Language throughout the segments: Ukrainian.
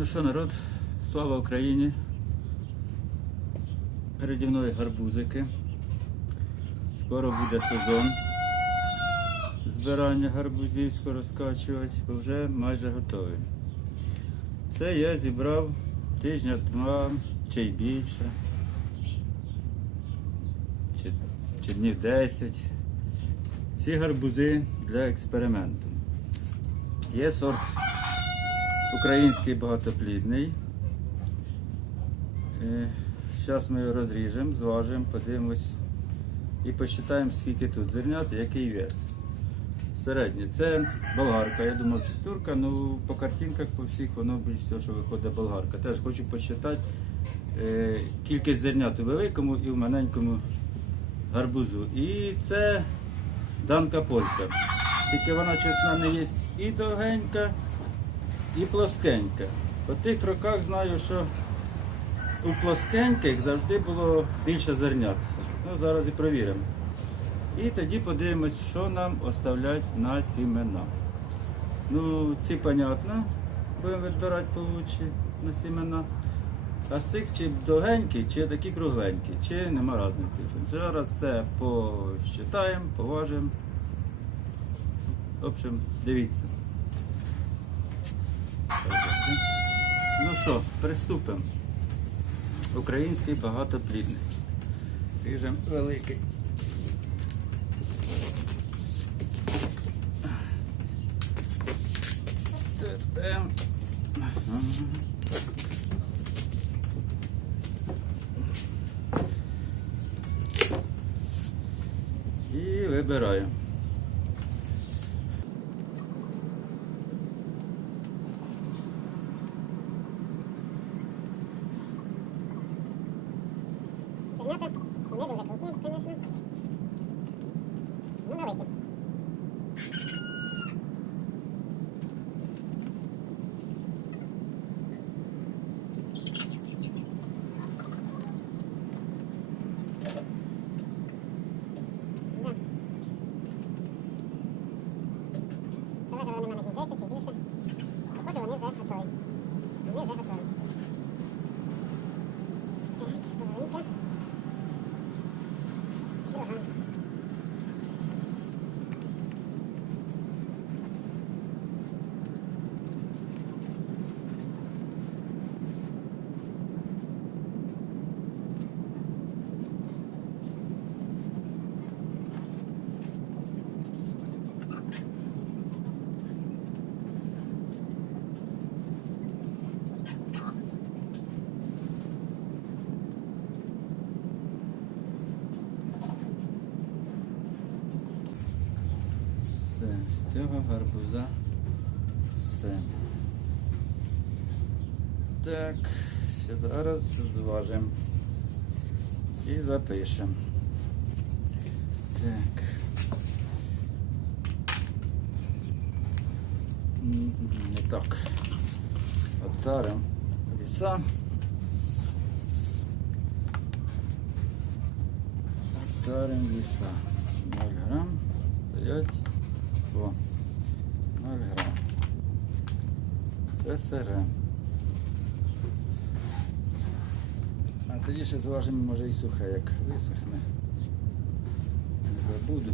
Ну що, народ, слава Україні. Переді мною гарбузики. Скоро буде сезон збирання гарбузів, скоро скачувати, бо вже майже готовий. Це я зібрав тижня два чи й більше. Чи, чи днів 10. Ці гарбузи для експерименту. Є сорт український багатоплідний. Зараз ми його розріжемо, зважимо, подивимось і посчитаємо, скільки тут зернят, який вес. Середнє. Це болгарка. Я думав, шестурка, ну по картинках по всіх воно більш всього, що виходить болгарка. Теж хочу посчитати е, кількість зернят у великому і в маленькому гарбузу. І це данка полька. Тільки вона в мене є і довгенька, і плоскенька. По тих роках знаю, що у плоскеньких завжди було більше зернят. Ну, зараз і провіримо. І тоді подивимось, що нам оставлять на сімена. Ну, ці, понятно, будемо відбирати получше на сімена. А цих чи довгенькі, чи такі кругленькі, чи нема різниці. Зараз все посчитаємо, поважимо. В общем, дивіться. Ну що, приступимо. Український багатоплідний. Ріжемо великий. Терпимо. І вибираю. Зернята не дуже крупні, звісно. Ну, давайте. Да. Давайте вони в мене десь 10 чи більше. Походу вони вже готові. Вони вже готові. Так, половинка. Друга. Все, з цього гарбуза все. Так, зараз зважимо і запишемо. Так. Так. Отарим віса. Отарим віса. 0 грам. Стоять. О, 0 грам. Це сире. А тоді ще зважимо, може і сухе, як висохне. Не забуду.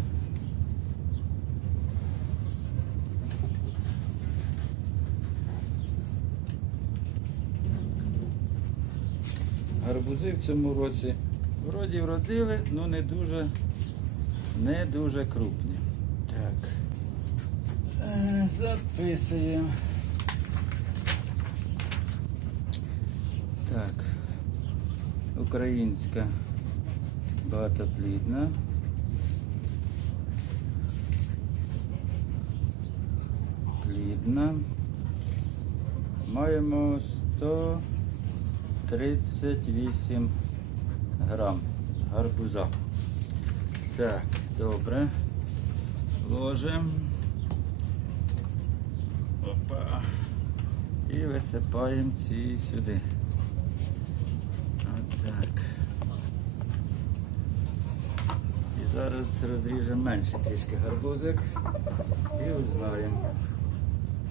Гарбузи в цьому році вроді вродили, але не дуже, не дуже крупні. Записуємо. Так. Українська багатоплідна. Плідна. Маємо 138 грам гарбуза. Так, добре. Ложимо. Опа. І висипаємо ці сюди. Отак. І зараз розріжемо менше трішки гарбузик і узнаємо,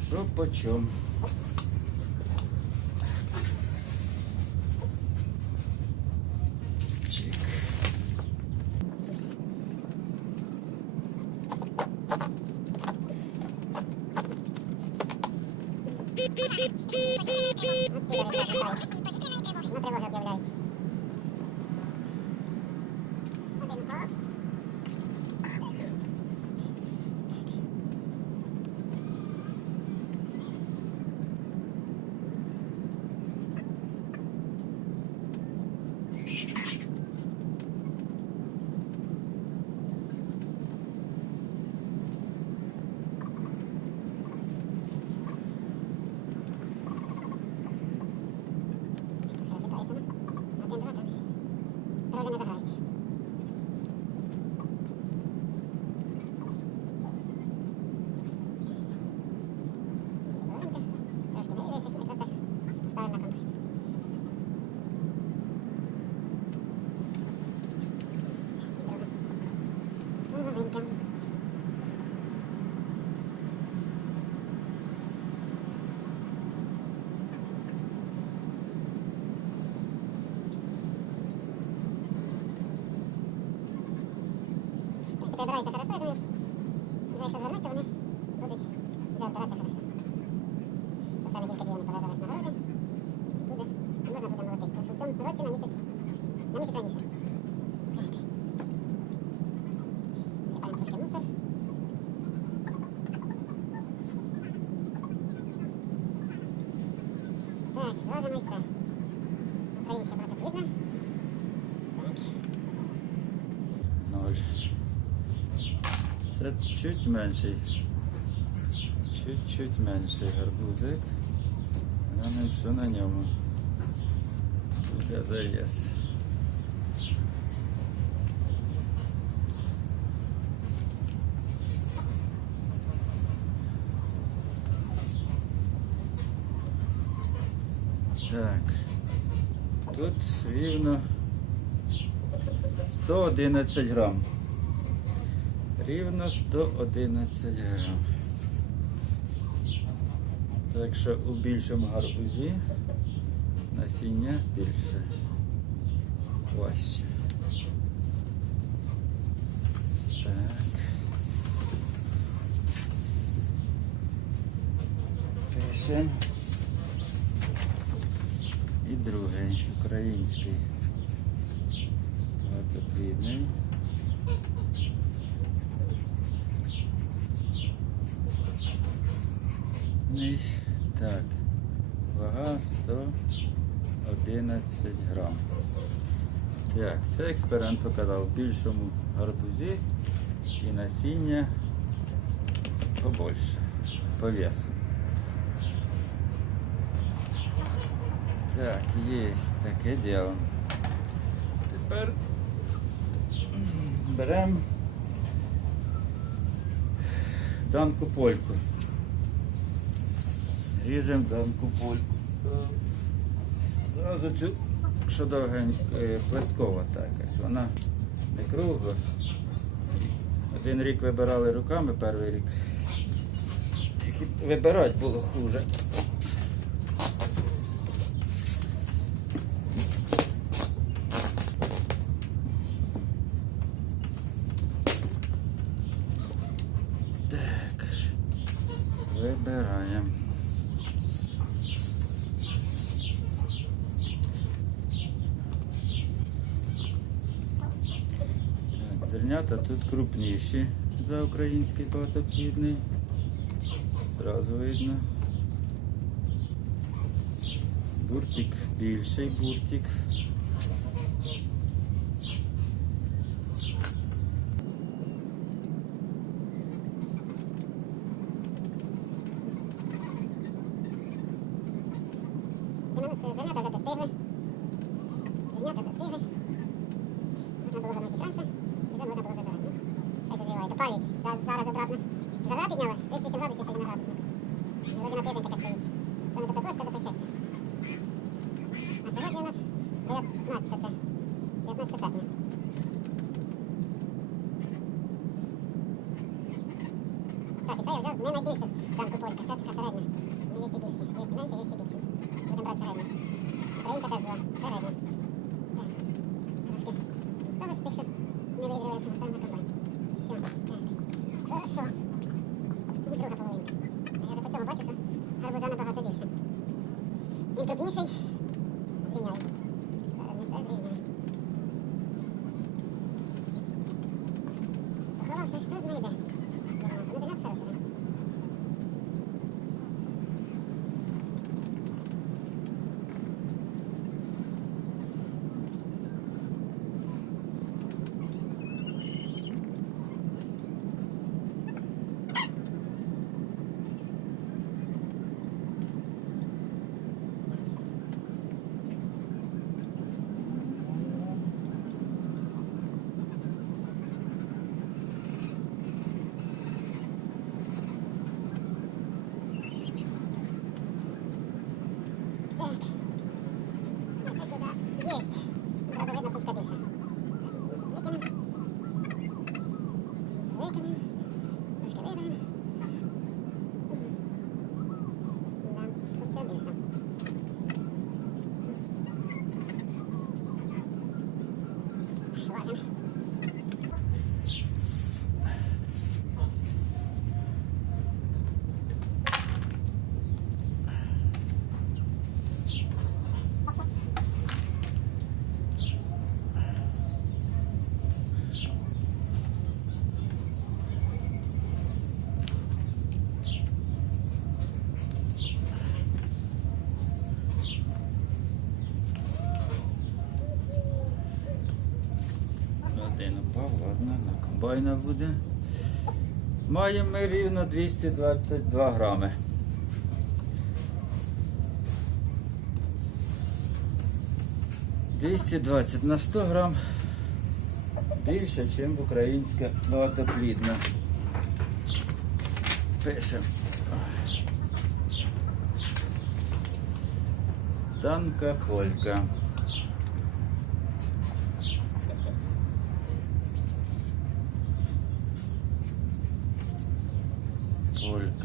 що по чому. На тривоги об'являють. Один поп. Розвітається, ну. Один, два, так. Роги не заграють. Здоровенько. Трошки не віриться, якраз теж ставимо на контакт. Друга. Половинка. В принципі, обирається хорошо, я думаю. Вже якщо звернути, то вони будуть вже обиратися хорошо. Щоб ще недільки дві вони полежали на городі. Буде, можна буде молотити. Так що в цьому році на місяць, на місяць раніше. Так. Вітаємо трошки мусор. Так, зважимо і все. Українське протиплідне. Так. Ноль. Це чуть менший. Чуть-чуть менший гарбузик. Глянемо, що на ньому. Буде заєс. Так. Тут рівно 111 грам. Рівно 111 грам. Так що у більшому гарбузі насіння більше. Важче. Так. Пишемо. І другий український. Гвардоплідний. Ний. Так. Вага 111 грам. Так, це експеримент показав в більшому гарбузі і насіння побольше, по весу. Так, есть таке діло. Тепер беремо данку польку. Ріжемо данку польку. Зразу цю, що довгенько, е, плескова такась. Вона не кругла. Один рік вибирали руками, перший рік. Вибирати було хуже. Так. Вибираємо. Так, зернята тут крупніші за український багатоплідний. Зразу видно. Буртик більший буртик. Зернята зернята вже достигли. Зернята достигли. Можна було замити краще, і вже можна було забирати. Хай дозрівається. Да, зараз обратно. Жара піднялась, 38 градусів сьогодні на градусник. Вроде на тиждень таке стоїть. Що не допекло, що допечеться. А сегодня у нас 19, 19 червня. Комбайна буде. Маємо ми рівно 222 грами. «220 на 100 грам більше, ніж в українське багатоплідне. Пишемо. Танка полька.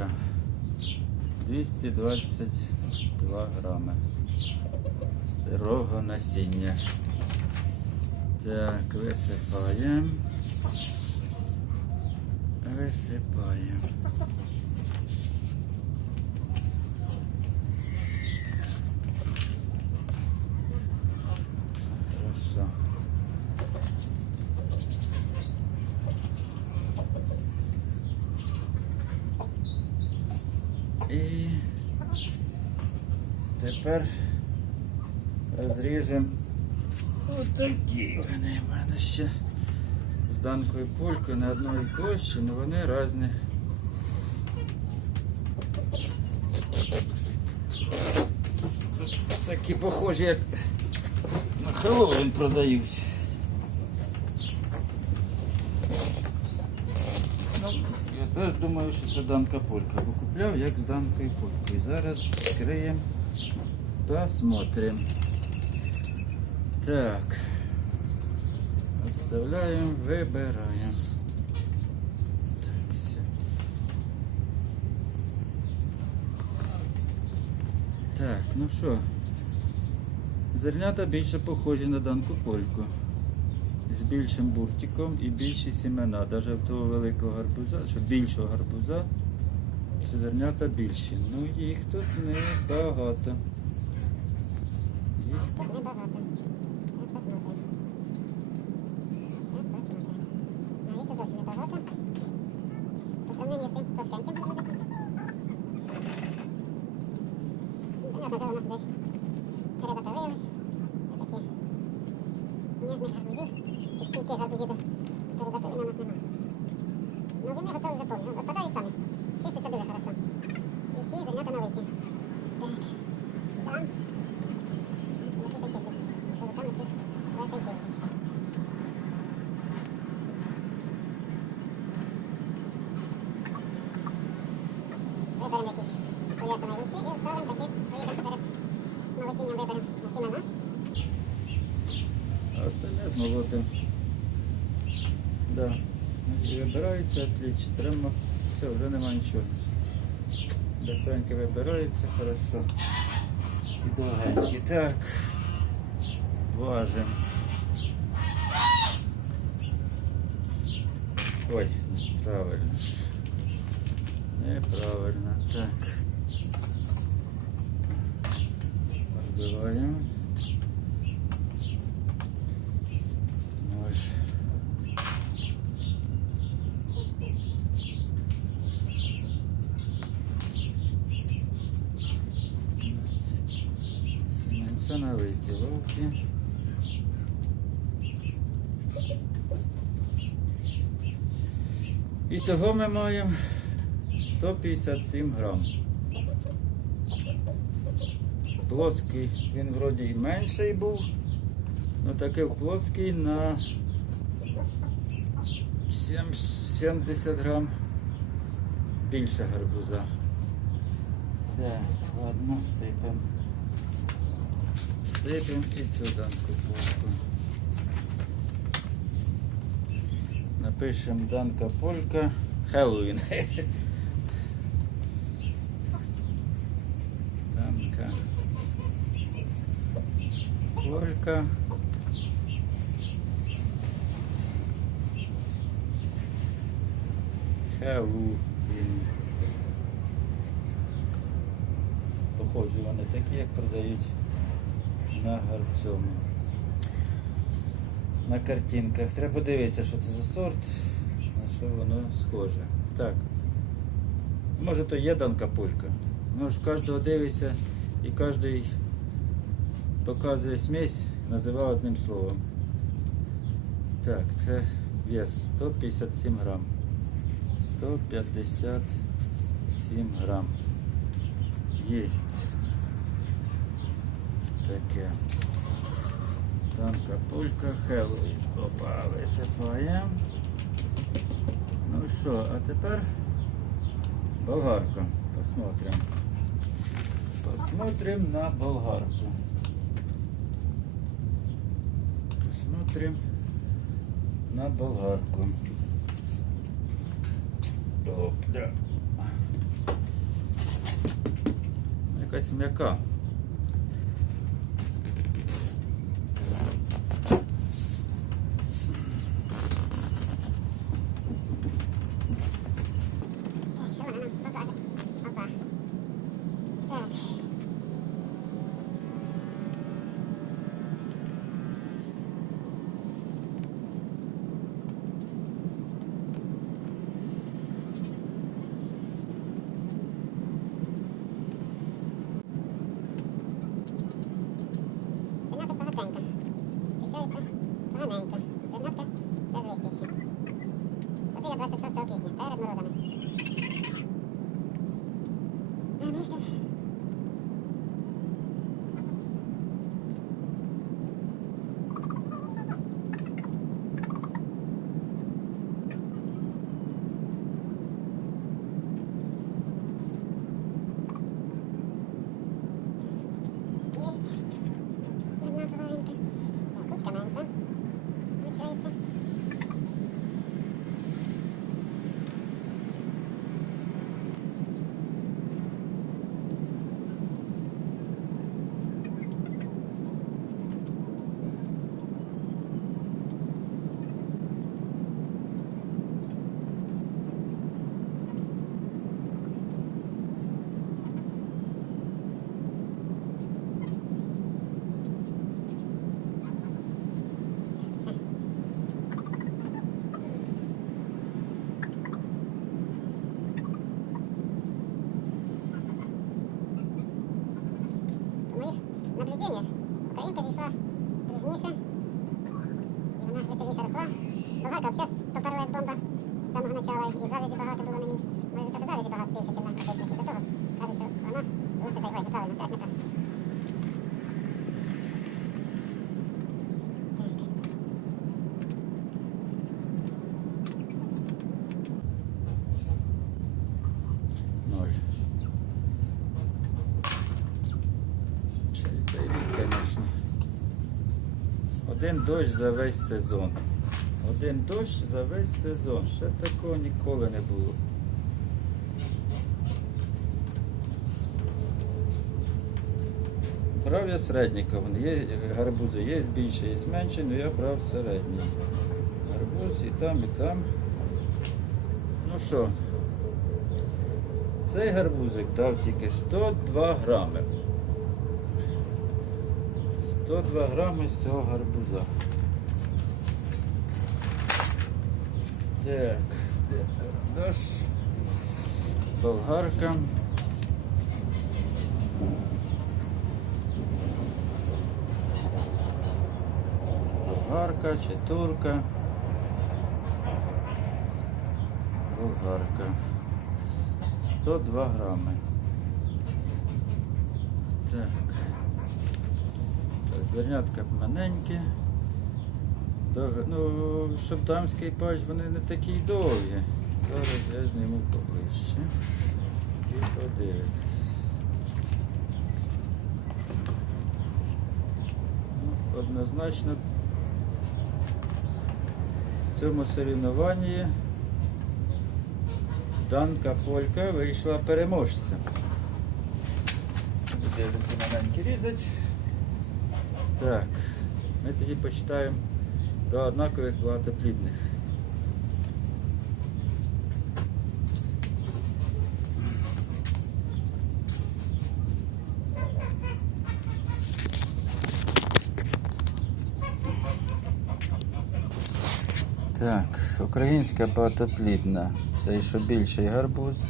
Полька. 222 грами сирого насіння. Так, висипаємо. Висипаємо. Хорошо. І тепер розріжемо отакі вони в мене ще з данкою полькою на одній площі, але вони різні. Такі похожі, як на Хеллоуін продають. Ну, я теж думаю, що це данка полька. Бо купляв як з данкою полькою. Зараз відкриємо, посмотрим. Так. Оставляємо, вибираємо. Так, ну що. Зернята більше похожі на данку польку. З більшим буртиком і більші сімена. Навіть в того великого гарбуза, що більшого гарбуза, це зернята більші. Ну їх тут не багато. Їх небагато. Зараз посмотрим. Зараз посмотрим. Зовсім небагато. По грузиком. Понятно, що воно десь перезапилилось. Такі ніжних гарбузів. Чи стільки гарбузів до перезапилення у нас нема. Ну, вони готові вже повні. Відпадають самі. Чиститься дуже хорошо. І всі зернята налиті. Так. Там. Виберемо якісь кур'ясо найлучші і ставимо такі свої там перед молотінням виберемо семена. А остальне змолотим. Да. Вибираються отлично. Прямо все, вже нема нічого. Достойнки вибираються, хорошо. І довгенькі. Так. Важим. Ой, неправильно. Неправильно. Так. Розбиваємо. Ось. Семенця налиті ловки. І того ми маємо 157 грам. Плоский, він вроді і менший був, але таки плоский на сім- 70 грам більше гарбуза. Так, ладно, сипемо. Сипемо і цю данку польку. Напишемо Данка Полька Хеллоуін. Данка Полька. Хеллоуін. Похожі вони такі, як продають на гарцьому. На картинках. Треба подивитися, що це за сорт, на що воно схоже. Так. Може то є данка полька. Ну ж кожного дивишся і кожен показує смесь, називає одним словом. Так, це вес 157 грам. 157 грам. Єсть. Таке. Танка пулька Хеллоуін. Опа, висипаємо. Ну що, а тепер болгарка. Посмотрим. Посмотрим на болгарку. Посмотрим на болгарку. Опля. Якась м'яка. Веселіше росла. Болгарка взагалі поперла як бомба з самого начала, і завязі багато було на ній. Може, завязі багато більше, ніж на обичних. І до того кажуть, що вона лучше дай, ой, неправильно, так, неправильно. Ноль. Ще й цей рік, звісно. Один дощ за весь сезон. Один дощ за весь сезон. Ще такого ніколи не було. Брав я середника. Вон Є гарбузи, є більше, є менше, але я брав середній. Гарбуз і там, і там. Ну що, цей гарбузик дав тільки 102 грами. 102 грами з цього гарбуза. Так, даш болгарка. Болгарка чи турка. Болгарка. 102 грами. Так. Зернятка маленькі. Ну, щоб дамський пач, вони не такі довгі. Зараз я зніму поближче. І подивитись. Ну, однозначно в цьому соревнованні Данка Полька вийшла переможцем. Вже маленькі різать. Так, ми тоді почитаємо до однакових багатоплідних. Так, українська багатоплідна. Це що більший гарбуз.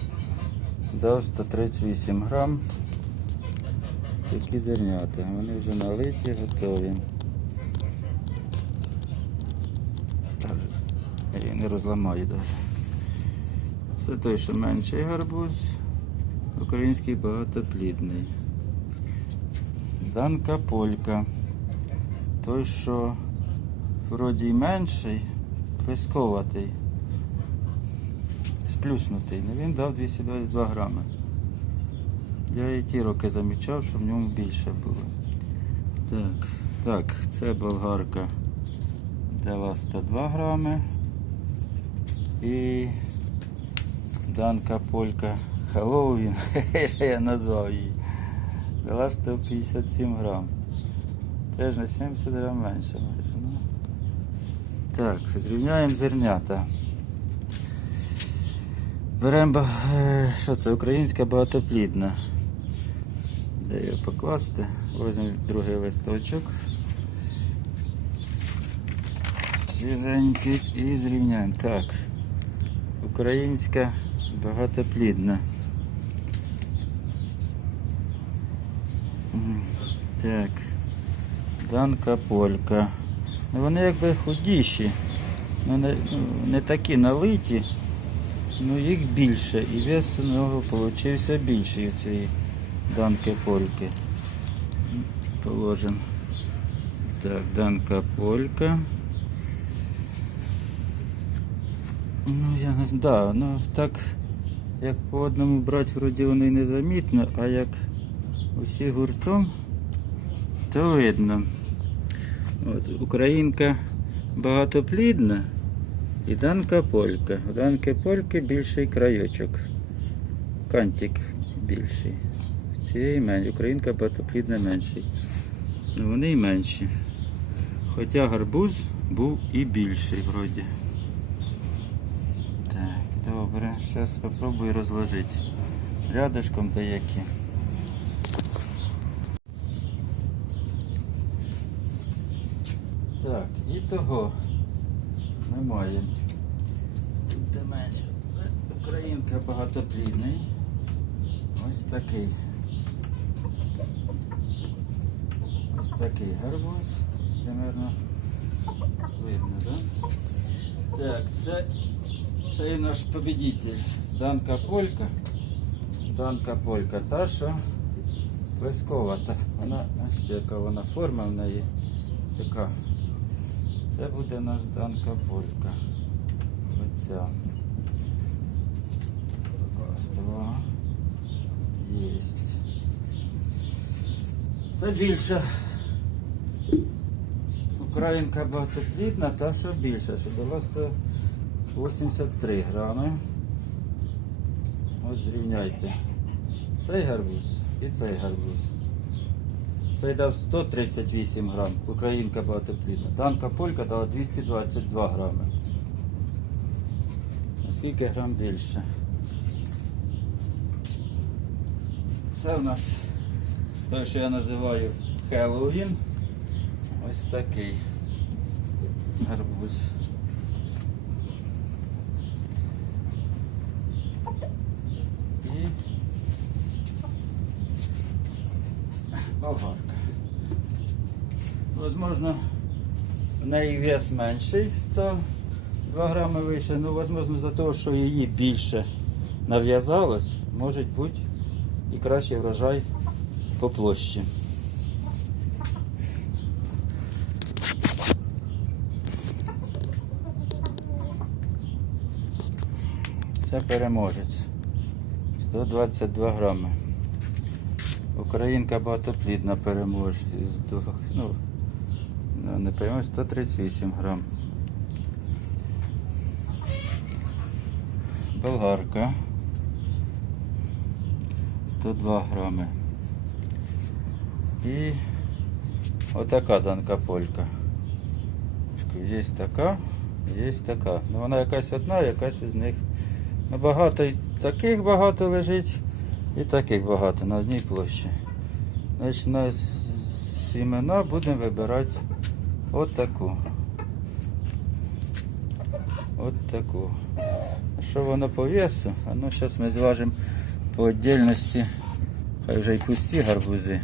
Дав 138 грам. Такі зернята. Вони вже налиті, готові. Так, Я її не розламаю навіть. Це той, що менший гарбуз. Український багатоплідний. Данка полька. Той, що вроді менший, плесковатий, сплюснутий. Ну, він дав 222 грами. Я і ті роки замічав, що в ньому більше було. Так, так, це болгарка дала 102 грами. І Данка Полька Хеллоуін, я назвав її. Дала 157 грам. Теж на 70 грам менше майже. Ну. Так, зрівняємо зернята. Беремо, е, що це, українська багатоплідна. Де його покласти? Візьмемо другий листочок. Свіженький і зрівняємо. Так. Українська багатоплідна. Так. Данка полька. Ну, вони якби худіші. Ну, не, ну, не такі налиті, ну їх більше. І вес у нього получився більший цієї данки польки. Положимо. Так, данка полька. Ну, я не знаю, да, ну так, як по одному брати, вроді вони й незамітно, а як усі гуртом, то видно. От, українка багатоплідна і данка полька. У данки польки більший крайочок. Кантик більший. Цієї менший. Українка багатоплідна менший. Ну вони й менші. Хоча гарбуз був і більший вроді. Так, добре. Зараз спробую розложити. Рядышком деякі. Так, і того немає. Тут менше. Це українка багатоплідний. Ось такий. Такий гарбуз. Примерно видно, так? Так, це, це і наш победитель. Данка Полька. Данка Полька. Та, що блисковата. Вона, ось яка вона форма в неї така. Це буде наш Данка Полька. Оця. Два. Єсть. Це більше. Українка багатоплідна, та що більше, що дала 183 грами. От зрівняйте. Цей гарбуз і цей гарбуз. Цей дав 138 грам, українка багатоплідна. Данка полька дала 222 грами. Наскільки грам більше? Це у нас те, що я називаю Хеллоуін. Ось такий гарбуз. І болгарка. Возможно, в неї вес менший, 102 грами вище, ну, возможно, за того, що її більше нав'язалось, може бути і кращий врожай по площі. Це переможець. 122 грами. Українка багатоплідна переможе. Двох, ну, ну, не переможе, 138 грам. Болгарка. 102 грами. І отака данка полька. Є така, є така. Ну вона якась одна, якась із них. Багато і таких багато лежить, і таких багато на одній площі. Значить, на сімена будемо вибирати от таку. От таку. Що воно по весу? А ну зараз ми зважимо по віддільності, хай вже й пусті гарбузи.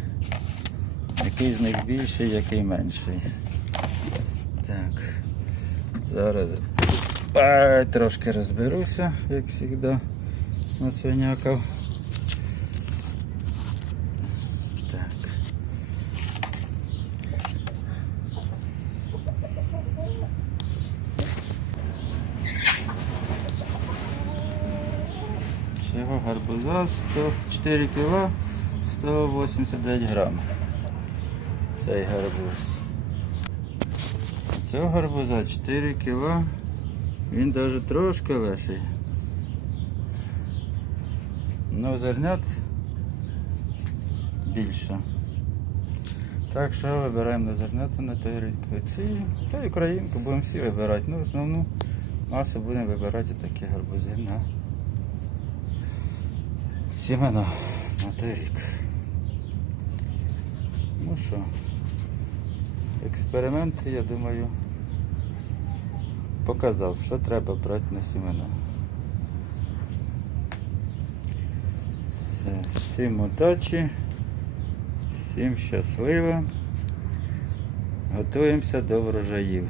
Який з них більший, який менший. Так. Зараз трошки розберуся, як завжди, на свиняках. Так. Всього гарбуза 104 кг 189 грам. Цей гарбуз. Цього гарбуза 4 кг. Він навіть трошки легший. Ну, зернят більше. Так що вибираємо на зернята на той рік. Та й українку будемо всі вибирати. Ну, в основну масу будемо вибирати такі гарбузи на сімена на той рік. Ну що, експеримент, я думаю, показав, що треба брати на сімена. Все, всім удачі, всім щасливо. Готуємося до врожаїв.